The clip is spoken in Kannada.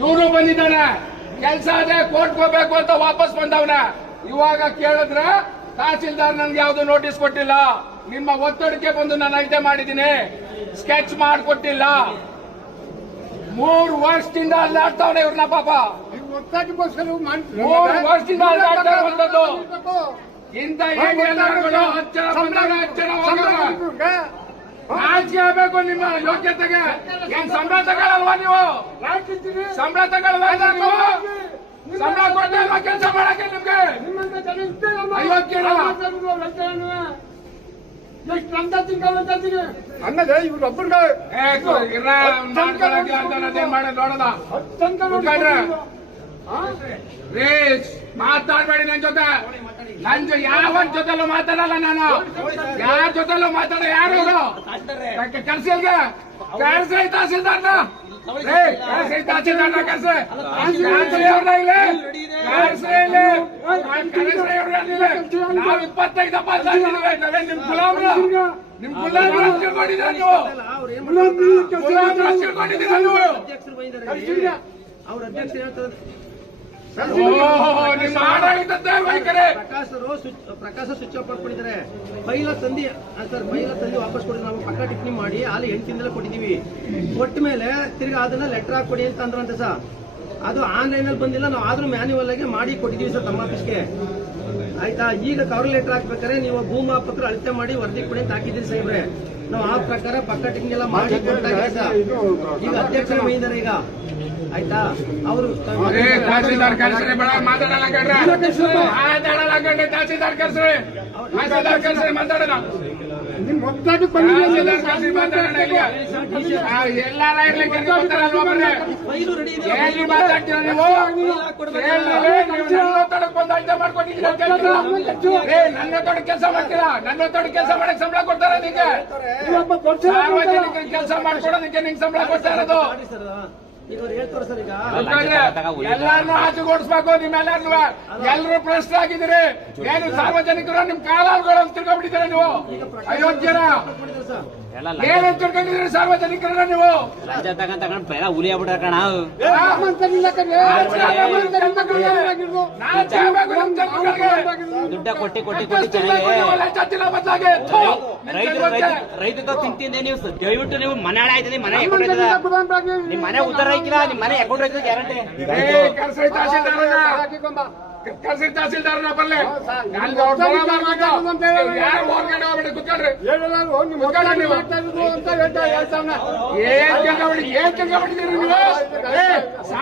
ಇವನು ಬಂದಿದ್ದಾನೆ, ಕೆಲಸ ಅದೇ ಕೋರ್ಟ್ ಹೋಗ್ಬೇಕು ಅಂತ ವಾಪಸ್ ಬಂದವನ. ಇವಾಗ ಕೇಳಿದ್ರೆ ತಹಸೀಲ್ದಾರ್ ನನ್ಗೆ ಯಾವ್ದು ನೋಟಿಸ್ ಕೊಟ್ಟಿಲ್ಲ, ನಿಮ್ಮ ಒತ್ತಡಕ್ಕೆ ಬಂದು ನಾನು ಐತೆ ಮಾಡಿದ್ದೀನಿ, ಸ್ಕೆಚ್ ಮಾಡಿಕೊಟ್ಟಿಲ್ಲ. 3 ವರ್ಷದಿಂದ ಅಲ್ಲಾಡ್ತಾವನೆ ಇವ್ರನ್ನ ಪಾಪ. 3 ವರ್ಷದಿಂದ ಅಲ್ಲಾಡ್ತಾ ಇರುವಂತದ್ದು. ಇಂಥ ಏರಿಯಾಗಳು 10 ಜನ ಬಂದಾಗ 10 ಜನ ಹೋಗೋರು. ನಾಚಿಕೆ ಆಗ್ಬೇಕು ನಿಮ್ಮ ಯೋಗ್ಯತೆಗೆ. ಏನ್ ಸಂಬಳ ತಗೊಳ್ಳಲ್ವಾ ನೀವು? ಸಂಬಳ ತಗೊಳ್ಳಲ್ವಾ ನೀವು? ಸಂಬಳ ಕೊಟ್ಟೆ ಅಲ್ವಾ ಕೆಲಸ ಮಾಡಕ್ಕೆ ನಿಮ್ಗೆ? ಅಯೋಗ್ಯರ ಅನ್ನದೇ ಇವ್ರೊಬ್ಬರಿಗೆ ನೋಡೋದ ಮಾತಾಡ್ಬೇಡಿ ನನ್ ಜೊತೆ. ಯಾವ ಜೊತೆಲೂ ಮಾತಾಡಲ್ಲ ನಾನು, ಯಾರ ಜೊತೆಲೂ ಮಾತಾಡ. ಯಾರು ಕರ್ಸಿಲ್ಗೆ ಕರ್ಸ್ರಿ ತಹಸೀಲ್ದಾರ್ನ, ತಹಸೀಲ್ದಾರ್ನ ಕರ್ಸ್ರಿ, ಅವ್ರನ್ನ ಇಲ್ಲಿ ಕರ್ಸ್ರಿ. ಇಲ್ಲಿ ನಾವು 25 ದಪ್ಪ ನಾವೇನ್ ನಿಮ್ ಗುಲಾಮ್ರ? ನಿಮ್ ಗುಲಾಮ್ರ ತಿಳ್ಕೊಂಡಿದ್ದೀರ ನೀವು? ಗುಲಾಮ್ರ ತಿಳ್ಕೊಂಡಿದ್ದೀರ ನೀವು? ಅವ್ರ ಅಧ್ಯಕ್ಷರು ಹೇಳ್ತಾರೆ ನಿಮ್ಮ ಆಡಳಿತದ್ದೇ ವೈಖರಿ. ಪ್ರಕಾಶ ಸ್ವಿಚ್ ಆಫ್ ಮಾಡ್ಕೊಂಡಿದ್ದಾರೆ. ಫೈಲ ತಂದಿ ಸರ್, ಫೈಲ ತಂದಿ ವಾಪಸ್ ಕೊಡಿ, ನಾವು ಪಕ್ಕ ಟಿಪ್ಪಣಿ ಮಾಡಿ ಅಲ್ಲಿ 8 ದಿನದಲ್ಲೇ ಕೊಟ್ಟಿದ್ದೀವಿ. ಕೊಟ್ಟ ಮೇಲೆ ತಿರ್ಗಿ ಅದನ್ನ ಲೆಟರ್ ಹಾಕೊಡಿ ಅಂತ ಅಂದ್ರಂತೆ ಸರ್. ಅದು ಆನ್ಲೈನ್ ಅಲ್ಲಿ ಬಂದಿಲ್ಲ, ನಾವು ಆದ್ರೂ ಮ್ಯಾನ್ಯುವಲ್ ಆಗಿ ಮಾಡಿ ಕೊಟ್ಟಿದ್ದೀವಿ ಸರ್ ತಮ್ಮ ಆಫೀಸ್ಗೆ. ಆಯ್ತಾ? ಈಗ ಕವರ್ ಲೆಟರ್ ಹಾಕ್ಬೇಕಾದ್ರೆ ನೀವು ಭೂಮಾಪಕರು ಅಳತೆ ಮಾಡಿ ವರದಿ ಕೊಡಿ ಅಂತ ಹಾಕಿದ್ದೀರಿ ಸಾಹೇಬ್ರೆ. ನಾವು ಆ ಪ್ರಕಾರ ಪಕ್ಕ ಟಿಪ್ಪಣಿ ಎಲ್ಲ ಮಾಡಿ ಕೊಟ್ಟಾಗ ಸರ್ ಈಗ ಅಧ್ಯಕ್ಷರು ಬೈದಾರೆ ಈಗ. ಆಯ್ತಾ? ಅವರು ತಹಸೀಲ್ದಾರ್ ಕರ್ಸ್ರಿ, ಮಾತಾಡಲ್ಲ ಕಣ್ರೆ, ಮಾತಾಡಲ್ಲ ಕಣ್ರೆ. ತಹಸೀಲ್ದಾರ್ ಕರ್ಸ್ರಿ, ಮಾತಾಡೋಣ. ಎಲ್ಲಾರ ಇರ್ಲಿಕ್ಕೆ ಎಲ್ಲಿ ಮಾತಾಡ್ತೀರ ನೀವು? ನನ್ನ ಒತ್ತಡಕ್ಕೆ ಬಂದು ಆಯ್ಕೆ ಮಾಡ್ಕೊಂಡಿದ್ದೀರಾ? ನನ್ನ ಒತ್ತಡಕ್ಕೆ ಕೆಲಸ ಮಾಡ್ತೀರಾ? ನನ್ನ ಒತ್ತಡಕ್ಕೆ ಕೆಲಸ ಮಾಡಕ್ ಸಂಬಳ ಕೊಡ್ತಾರ ನಿಂಗೆ? ಸಾರ್ವಜನಿಕರಿಗೆ ಕೆಲಸ ಮಾಡ್ಕೊಡೋದಕ್ಕೆ ನಿಂಗೆ ಸಂಬಳ ಕೊಡ್ತಾ ಇರೋದು? ಎಲ್ಲಾರನ್ನೂ ಆಚೆಗೋಡಿಸ್ಬೇಕು. ನಿಮ್ಮೆಲ್ಲರೂ ಎಲ್ಲರೂ ಪ್ರಶ್ನೆ ಆಗಿದ್ದೀರಿ. ಏನು ಸಾರ್ವಜನಿಕರು ನಿಮ್ ಕಾಲಾಳುಗಳು ತಿಳ್ಕೊಂಡ್ಬಿಟ್ಟಿದ್ದೀರಾ ನೀವು? ಅಯೋಗ್ಯರ ಏನೇನ್ ತಿಳ್ಕೊಂಡಿದ್ದೀರಿ ಸಾರ್ವಜನಿಕರನ್ನ ನೀವು? ಪೈಲ ಹುಲಿ ಆಗ್ಬಿಟ್ಟ ಕಣ. ದುಡ್ಡ ಕೊಟ್ಟಿ ಕೊಟ್ಟಿ ಕೊಟ್ಟಿ ರೈತ ತಿಂತಿಂದೆ ನೀವು. ದಯವಿಟ್ಟು ನೀವು ಮನೆ ಹಾಳೆ ಆಯ್ತದೆ, ಮನೆ ಅಕೌಂಟ್ ಆಯ್ತದ, ನಿಮ್ ಮನೆ ಉದ್ದಾರ ಆಯ್ಕಿಲ್ಲ, ನಿಮ್ ಮನೆ ಅಕೌಂಟ್ ಆಯ್ತದ ಗ್ಯಾರಂಟಿ. ಕರ್ಸಿ ತಹಸೀಲ್ದಾರನ ಬರ್ಲಿ. ಯಾರು ಹೊರಗಡೆ ಹೋಗ್ಬೇಡಿ, ಕುತ್ಕೊಳ್ರಿ. ಏನ್ ತಿಳ್ಕೊಂಡ್ಬಿಟ್ಟಿದ್ದೀರಿ ನೀವು?